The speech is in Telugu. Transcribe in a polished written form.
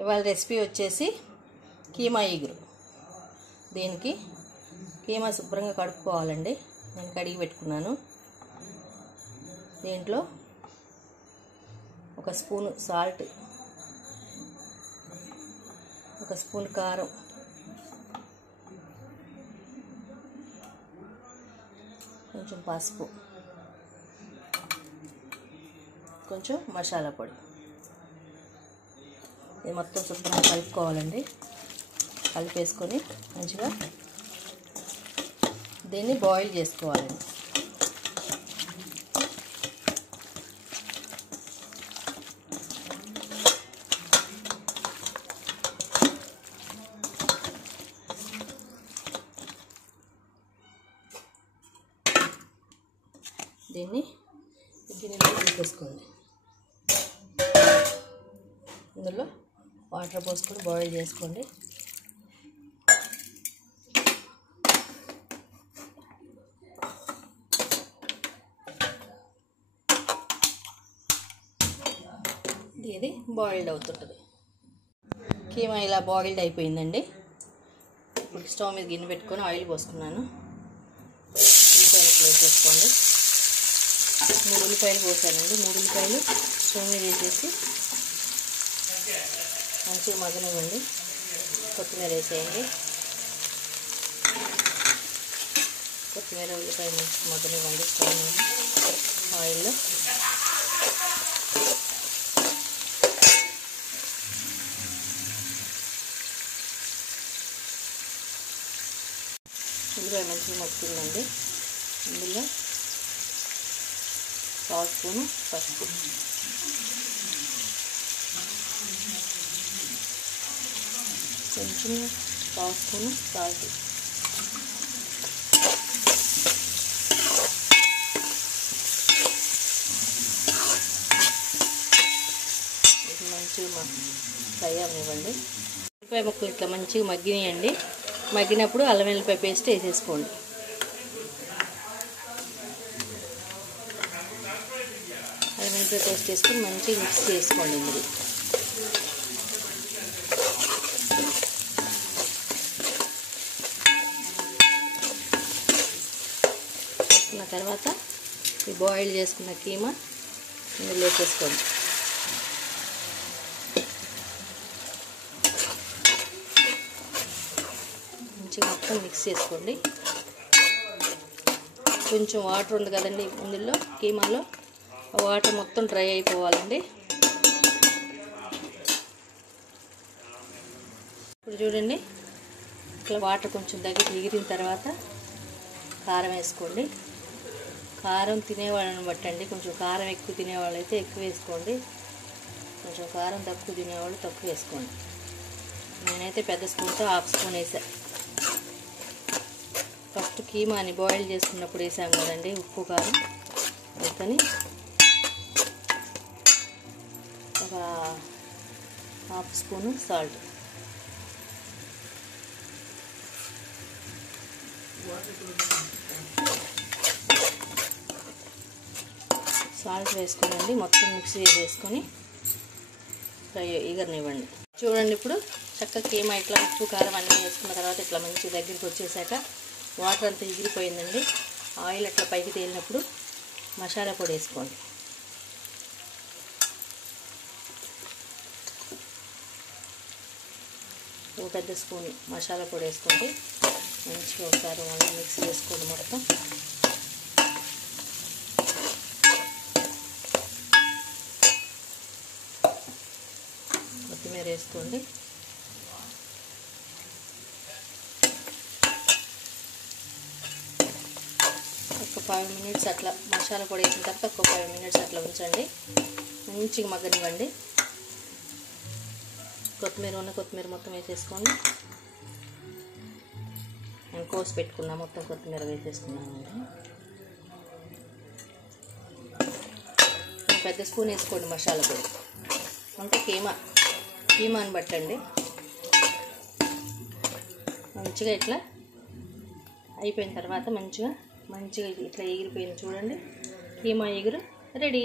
ఇవాళ రెసిపీ వచ్చేసి కీమా ఇగురు. దీనికి కీమా శుభ్రంగా కడుక్కోవాలండి. నేను కడిగి పెట్టుకున్నాను. దీంట్లో ఒక స్పూను సాల్ట్, ఒక స్పూన్ కారం, కొంచెం పసుపు, కొంచెం మసాలా పొడి. ఇది మొత్తం శుభ్రంగా కలుపుకోవాలండి. కలిపేసుకొని మంచిగా దీన్ని బాయిల్ చేసుకోవాలండి. దీన్ని గిన్నెలో తీసేసుకోండి. ఇందులో వాటర్ పోసుకొని బాయిల్ చేసుకోండి. ఇది బాయిల్డ్ అవుతుంటుంది. కీమా ఇలా బాయిల్డ్ అయిపోయిందండి. ఇప్పుడు స్టవ్ మీద గిన్నె పెట్టుకొని ఆయిల్ పోసుకున్నాను. ఉల్లిపాయలు ప్లేస్ చేసుకోండి. 3 ఉల్లిపాయలు పోసానండి. 3 ఉల్లిపాయలు స్టవ్ మీద వేసేసి మంచిగా మగ్గనివ్వండి. కొత్తిమీర వేసేయండి. కొత్తిమీర ఉల్లిపాయ మంచిగా మగ్గనివ్వండి స్టవ్ మీద ఆయిల్లో. ఉల్లిపాయ మంచిగా మగ్గుతుందండి. ఇందులో 1 స్పూను పసుపు, కొంచెం 1 స్పూను సాల్ట్, ఇది మంచిగా ఫ్రై అవ్వనివ్వండి. ఉల్లిపాయ ముక్కలు ఇట్లా మంచిగా మగ్గినాయండి. మగ్గినప్పుడు అల్లం వెల్లిపాయ పేస్ట్ వేసేసుకోండి. అల్లం వెల్లిపాయ పేస్ట్ వేసుకొని మంచిగా మిక్స్ చేసుకోండి. ఇందులో వేసుకున్న తర్వాత ఈ బాయిల్ చేసుకున్న కీమా ఇందులో వేసేసుకోండి. మంచిగా మొత్తం మిక్స్ చేసుకోండి. కొంచెం వాటర్ ఉంది కదండి ఇందులో కీమాలో, ఆ వాటర్ మొత్తం డ్రై అయిపోవాలండి. ఇప్పుడు చూడండి, ఇట్లా వాటర్ కొంచెం దగ్గర ఎగిరిన తర్వాత కారం వేసుకోండి. కారం తినేవాళ్ళని బట్టండి. కొంచెం కారం ఎక్కువ తినేవాళ్ళు అయితే ఎక్కువ వేసుకోండి. కొంచెం కారం తక్కువ తినేవాళ్ళు తక్కువ వేసుకోండి. నేనైతే పెద్ద స్పూన్తో 1/2 స్పూన్ వేసాను. ఫస్ట్ కీమాని బాయిల్ చేసుకున్నప్పుడు వేసాం కదండి ఉప్పు కారం, అందుకని ఒక 1/2 స్పూను సాల్ట్, వేసుకోనండి. మొత్తం మిక్స్ చేసుకొని ఫ్రై ఎగరనివ్వండి. చూడండి, ఇప్పుడు చక్కగా కీమా ఇట్లా ఉప్పు కారం అన్నీ వేసుకున్న తర్వాత ఇట్లా మంచి దగ్గరికి వచ్చేసాక వాటర్ అంతా ఎగిరిపోయిందండి. ఆయిల్ అట్లా పైకి తేలినప్పుడు మసాలా పొడి వేసుకోండి. ఒక పెద్ద స్పూన్ మసాలా పొడి వేసుకోండి. మంచిగా ఒకసారి మళ్ళీ మిక్స్ చేసుకోండి మొత్తం. కొత్తిమీర వేసుకోండి. ఒక 5 మినిట్స్ అట్లా మసాలా పొడి వేసిన తర్వాత ఒక 5 మినిట్స్ అట్లా ఉంచండి. మంచిగా మగ్గనివ్వండి. కొత్తిమీర మొత్తం వేసేసుకోండి. నేను కోసి పెట్టుకున్నా మొత్తం కొత్తిమీర వేసేసుకున్నానండి. పెద్ద స్పూన్ వేసుకోండి మసాలా పొడి. అంటే కీమాని బట్టండి. మంచిగా ఇట్లా అయిపోయిన తర్వాత మంచిగా ఇట్లా ఎగిరిపోయింది చూడండి. కీమా ఎగురు రెడీ.